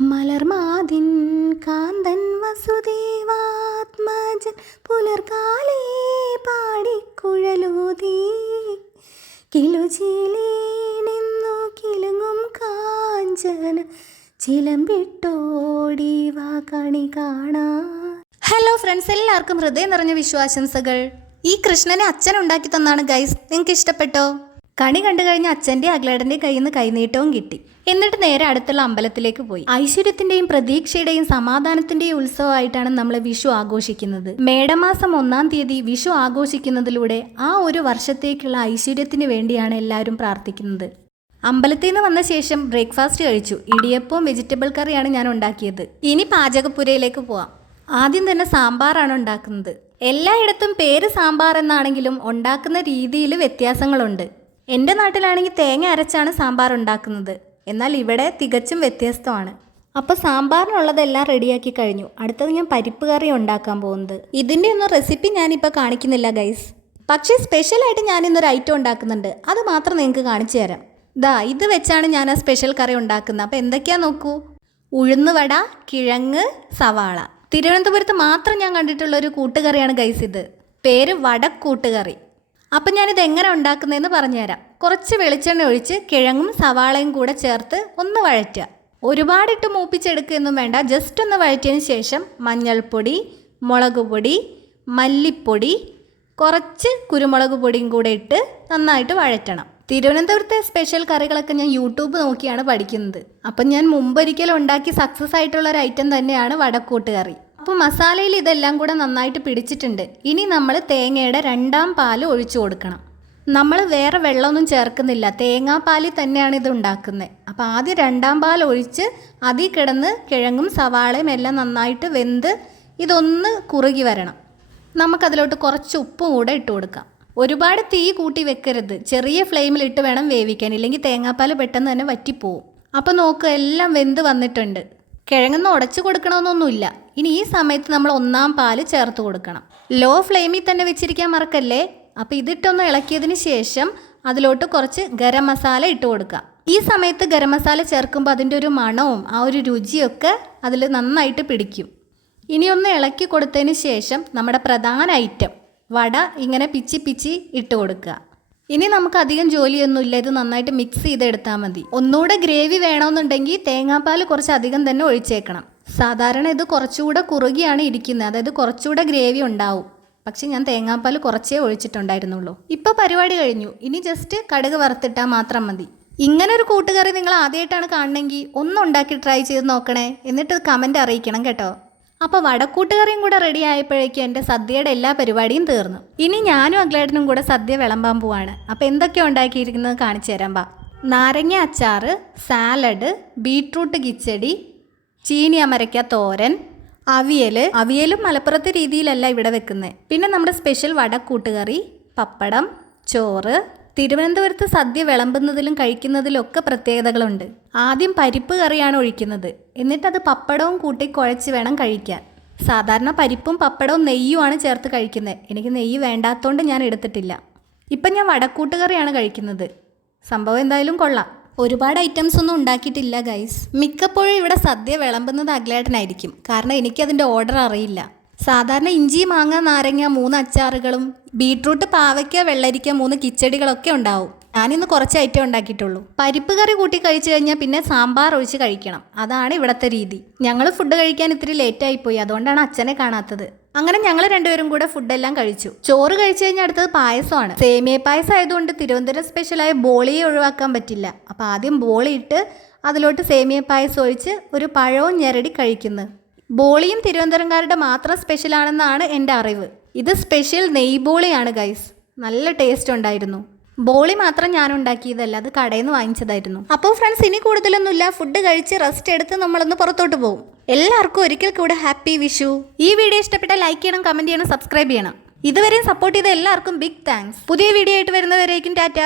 മലർമാതിൻ കാന്തൻ വസുദേവാത്മജൻ പുലർകാലേ പാടിക്കുഴലൂതി. കിലുചിലേ നിന്നു കിലുങ്ങും കാഞ്ചന ചിലമ്പിട്ടോടി വാ കണി കാണാ ഹലോ ഫ്രണ്ട്സ് എല്ലാവർക്കും ഹൃദയം നിറഞ്ഞ വിശ്വാസംസകൾ ഈ കൃഷ്ണനെ അച്ഛൻ ഉണ്ടാക്കി തന്നാണ് ഗൈസ്. നിങ്ങൾക്ക് ഇഷ്ടപ്പെട്ടോ? കണി കണ്ടു കഴിഞ്ഞ അച്ഛന്റെ അഗ്ലേടന്റെ കയ്യിൽ നിന്ന് കൈനീട്ടവും കിട്ടി. എന്നിട്ട് നേരെ അടുത്തുള്ള അമ്പലത്തിലേക്ക് പോയി. ഐശ്വര്യത്തിന്റെയും പ്രതീക്ഷയുടെയും സമാധാനത്തിന്റെയും ഉത്സവമായിട്ടാണ് നമ്മൾ വിഷു ആഘോഷിക്കുന്നത്. മേടമാസം ഒന്നാം തീയതി വിഷു ആഘോഷിക്കുന്നതിലൂടെ ആ ഒരു വർഷത്തേക്കുള്ള ഐശ്വര്യത്തിന് വേണ്ടിയാണ് എല്ലാവരും പ്രാർത്ഥിക്കുന്നത്. അമ്പലത്തിൽ നിന്ന് വന്ന ശേഷം ബ്രേക്ക്ഫാസ്റ്റ് കഴിച്ചു. ഇടിയപ്പവും വെജിറ്റബിൾ കറിയാണ് ഞാൻ ഉണ്ടാക്കിയത്. ഇനി പാചകപ്പുരയിലേക്ക് പോവാം. ആദ്യം തന്നെ സാമ്പാറാണ് ഉണ്ടാക്കുന്നത്. എല്ലായിടത്തും പേര് സാമ്പാർ എന്നാണെങ്കിലും ഉണ്ടാക്കുന്ന രീതിയിൽ വ്യത്യാസങ്ങളുണ്ട്. എന്റെ നാട്ടിലാണെങ്കിൽ തേങ്ങ അരച്ചാണ് സാമ്പാർ ഉണ്ടാക്കുന്നത്. എന്നാൽ ഇവിടെ തികച്ചും വ്യത്യസ്തമാണ്. അപ്പോൾ സാമ്പാറിനുള്ളതെല്ലാം റെഡിയാക്കി കഴിഞ്ഞു. അടുത്തത് ഞാൻ പരിപ്പ് കറി ഉണ്ടാക്കാൻ പോകുന്നത്. ഇതിന്റെ ഒന്നും റെസിപ്പി ഞാനിപ്പോൾ കാണിക്കുന്നില്ല ഗൈസ്. പക്ഷേ സ്പെഷ്യലായിട്ട് ഞാനിന്നൊരു ഐറ്റം ഉണ്ടാക്കുന്നുണ്ട്. അത് മാത്രം നിങ്ങൾക്ക് കാണിച്ചു തരാം. ദാ ഇത് വെച്ചാണ് ഞാൻ ആ സ്പെഷ്യൽ കറി ഉണ്ടാക്കുന്നത്. അപ്പോൾ എന്തൊക്കെയാ നോക്കൂ. ഉഴുന്നുവട കിഴങ്ങ് സവാള. തിരുവനന്തപുരത്ത് മാത്രം ഞാൻ കണ്ടിട്ടുള്ള ഒരു കൂട്ടുകറിയാണ് ഗൈസ് ഇത്. പേര് വടക്കൂട്ടുകറി. അപ്പം ഞാനിത് എങ്ങനെ ഉണ്ടാക്കുന്നതെന്ന് പറഞ്ഞുതരാം. കുറച്ച് വെളിച്ചെണ്ണ ഒഴിച്ച് കിഴങ്ങും സവാളയും കൂടെ ചേർത്ത് ഒന്ന് വഴറ്റുക. ഒരുപാടിട്ട് മൂപ്പിച്ചെടുക്കുകയൊന്നും വേണ്ട. ജസ്റ്റ് ഒന്ന് വഴറ്റിയതിന് ശേഷം മഞ്ഞൾപ്പൊടി മുളക് പൊടി മല്ലിപ്പൊടി കുറച്ച് കുരുമുളക് പൊടിയും കൂടെ ഇട്ട് നന്നായിട്ട് വഴറ്റണം. തിരുവനന്തപുരത്തെ സ്പെഷ്യൽ കറികളൊക്കെ ഞാൻ യൂട്യൂബ് നോക്കിയാണ് പഠിക്കുന്നത്. അപ്പം ഞാൻ മുമ്പൊരിക്കലും ഉണ്ടാക്കി സക്സസ് ആയിട്ടുള്ള ഒരു ഐറ്റം തന്നെയാണ് വടക്കൂട്ട് കറി. അപ്പോൾ മസാലയിൽ ഇതെല്ലാം കൂടെ നന്നായിട്ട് പിടിച്ചിട്ടുണ്ട്. ഇനി നമ്മൾ തേങ്ങയുടെ രണ്ടാം പാൽ ഒഴിച്ചു കൊടുക്കണം. നമ്മൾ വേറെ വെള്ളമൊന്നും ചേർക്കുന്നില്ല. തേങ്ങാപ്പാലിൽ തന്നെയാണ് ഇത് ഉണ്ടാക്കുന്നത്. അപ്പോൾ ആദ്യം രണ്ടാം പാൽ ഒഴിച്ച് അതിൽ കിടന്ന് കിഴങ്ങും സവാളയും എല്ലാം നന്നായിട്ട് വെന്ത് ഇതൊന്ന് കുറുകി വരണം. നമുക്കതിലോട്ട് കുറച്ച് ഉപ്പും കൂടെ ഇട്ട് കൊടുക്കാം. ഒരുപാട് തീ കൂട്ടി വെക്കരുത്. ചെറിയ ഫ്ലെയിമിൽ ഇട്ട് വേണം വേവിക്കാൻ. ഇല്ലെങ്കിൽ തേങ്ങാപ്പാൽ പെട്ടെന്ന് തന്നെ വറ്റിപ്പോവും. അപ്പോൾ നോക്കുക എല്ലാം വെന്ത് വന്നിട്ടുണ്ട്. കിഴങ്ങൊന്നും ഉടച്ചു കൊടുക്കണമെന്നൊന്നുമില്ല. ഇനി ഈ സമയത്ത് നമ്മൾ ഒന്നാം പാൽ ചേർത്ത് കൊടുക്കണം. ലോ ഫ്ലെയിമിൽ തന്നെ വെച്ചിരിക്കാൻ മറക്കല്ലേ? അപ്പോൾ ഇതിട്ടൊന്ന് ഇളക്കിയതിന് ശേഷം അതിലോട്ട് കുറച്ച് ഗരം മസാല ഇട്ട് കൊടുക്കുക. ഈ സമയത്ത് ഗരം മസാല ചേർക്കുമ്പോൾ അതിന്റെ ഒരു മണവും ആ ഒരു രുചിയൊക്കെ അതിൽ നന്നായിട്ട് പിടിക്കും. ഇനി ഒന്ന് ഇളക്കി കൊടുത്തതിന് ശേഷം നമ്മുടെ പ്രധാന ഐറ്റം വട ഇങ്ങനെ പിച്ചി പിച്ചി ഇട്ട് കൊടുക്കുക. ഇനി നമുക്ക് അധികം ജോലിയൊന്നുമില്ല ഇത് നന്നായിട്ട് മിക്സ് ചെയ്തെടുത്താൽ മതി. ഒന്നുകൂടെ ഗ്രേവി വേണമെന്നുണ്ടെങ്കിൽ തേങ്ങാപ്പാൽ കുറച്ച് അധികം തന്നെ ഒഴിച്ചേക്കണം. സാധാരണ ഇത് കുറച്ചുകൂടെ കുറുകിയാണ് ഇരിക്കുന്നത്. അതായത് കുറച്ചുകൂടെ ഗ്രേവി ഉണ്ടാവും. പക്ഷെ ഞാൻ തേങ്ങാപ്പാൽ കുറച്ചേ ഒഴിച്ചിട്ടുണ്ടായിരുന്നുള്ളൂ. ഇപ്പോൾ പരിപാടി കഴിഞ്ഞു. ഇനി ജസ്റ്റ് കടുക് വറുത്തിട്ടാൽ മാത്രം മതി. ഇങ്ങനെ ഒരു കൂട്ടുകറി നിങ്ങൾ ആദ്യമായിട്ടാണ് കാണണമെങ്കിൽ ഒന്ന് ഉണ്ടാക്കി ട്രൈ ചെയ്ത് നോക്കണേ. എന്നിട്ട് കമന്റ് അറിയിക്കണം കേട്ടോ. അപ്പോൾ വടക്കൂട്ടുകറിയും കൂടെ റെഡി ആയപ്പോഴേക്കും എന്റെ സദ്യയുടെ എല്ലാ പരിപാടിയും തീർന്നു. ഇനി ഞാനും അഗ്ലേട്ടനും കൂടെ സദ്യ വിളമ്പാൻ പോവാണ്. അപ്പോൾ എന്തൊക്കെ ഉണ്ടാക്കിയിരിക്കുന്നത് കാണിച്ചു തരാം ബാ നാരങ്ങ അച്ചാറ് സാലഡ് ബീട്രൂട്ട് കിച്ചടി ചീനി അമരയ്ക്ക തോരൻ അവിയൽ അവിയലും മലപ്പുറത്തെ രീതിയിലല്ല ഇവിടെ വെക്കുന്നത് പിന്നെ നമ്മുടെ സ്പെഷ്യൽ വടക്കൂട്ടുകറി പപ്പടം ചോറ്. തിരുവനന്തപുരത്ത് സദ്യ വിളമ്പുന്നതിലും കഴിക്കുന്നതിലും ഒക്കെ പ്രത്യേകതകളുണ്ട്. ആദ്യം പരിപ്പ് കറിയാണ് ഒഴിക്കുന്നത്. എന്നിട്ടത് പപ്പടവും കൂട്ടി കുഴച്ച് വേണം കഴിക്കാൻ. സാധാരണ പരിപ്പും പപ്പടവും നെയ്യുമാണ് ചേർത്ത് കഴിക്കുന്നത് എനിക്ക് നെയ്യ് വേണ്ടാത്തതുകൊണ്ട് ഞാൻ എടുത്തിട്ടില്ല. ഇപ്പം ഞാൻ വടക്കൂട്ടുകറിയാണ് കഴിക്കുന്നത്. സംഭവം എന്തായാലും കൊള്ളാം. ഒരുപാട് ഐറ്റംസ് ഒന്നും ഉണ്ടാക്കിയിട്ടില്ല ഗൈസ് മിക്കപ്പോഴും ഇവിടെ സദ്യ വിളമ്പുന്നത് അഗ്ലേട്ടനായിരിക്കും കാരണം എനിക്ക് എനിക്കതിന്റെ ഓർഡർ അറിയില്ല. സാധാരണ ഇഞ്ചി മാങ്ങ നാരങ്ങ മൂന്ന് അച്ചാറുകളും ബീട്രൂട്ട് പാവയ്ക്ക വെള്ളരിക്ക മൂന്ന് കിച്ചടികളൊക്കെ ഉണ്ടാവും. ഞാനിന്ന് കുറച്ച് ഐറ്റം ഉണ്ടാക്കിയിട്ടുള്ളൂ. പരിപ്പ് കറി കൂട്ടി കഴിച്ചു കഴിഞ്ഞാൽ പിന്നെ സാമ്പാർ ഒഴിച്ച് കഴിക്കണം. അതാണ് ഇവിടുത്തെ രീതി. ഞങ്ങൾ ഫുഡ് കഴിക്കാൻ ഇത്തിരി ലേറ്റായി പോയി. അതുകൊണ്ടാണ് അച്ഛനെ കാണാത്തത്. അങ്ങനെ ഞങ്ങൾ രണ്ടുപേരും കൂടെ ഫുഡെല്ലാം കഴിച്ചു. ചോറ് കഴിച്ചു കഴിഞ്ഞാൽ അടുത്തത് പായസമാണ്. സേമിയ പായസം ആയതുകൊണ്ട് തിരുവനന്തപുരം സ്പെഷ്യലായ ബോളിയെ ഒഴിവാക്കാൻ പറ്റില്ല. അപ്പോൾ ആദ്യം ബോളിയിട്ട് അതിലോട്ട് സേമിയ പായസം ഒഴിച്ച് ഒരു പഴവും ഞെരടി കഴിക്കുന്നു. ബോളിയും തിരുവനന്തപുരംകാരുടെ മാത്രം സ്പെഷ്യലാണെന്നാണ് എന്റെ അറിവ്. ഇത് സ്പെഷ്യൽ നെയ് ബോളിയാണ് ഗൈസ് നല്ല ടേസ്റ്റ് ഉണ്ടായിരുന്നു. ബോളി മാത്രം ഞാൻ ഉണ്ടാക്കിയതല്ല അത് കടയിൽ നിന്ന് വാങ്ങിച്ചതായിരുന്നു. അപ്പോൾ ഫ്രണ്ട്സ് ഇനി കൂടുതലൊന്നുമില്ല. ഫുഡ് കഴിച്ച് റെസ്റ്റ് എടുത്ത് നമ്മളൊന്ന് പുറത്തോട്ട് പോകും എല്ലാവർക്കും ഒരിക്കൽ കൂടെ ഹാപ്പി വിഷു. ഈ വീഡിയോ ഇഷ്ടപ്പെട്ട ലൈക്ക് ചെയ്യണം കമന്റ് ചെയ്യണം സബ്സ്ക്രൈബ് ചെയ്യണം. ഇതുവരെയും സപ്പോർട്ട് ചെയ്ത എല്ലാവർക്കും ബിഗ് താങ്ക്സ് പുതിയ വീഡിയോ ആയിട്ട് വരുന്നവരേക്കും ടാറ്റ.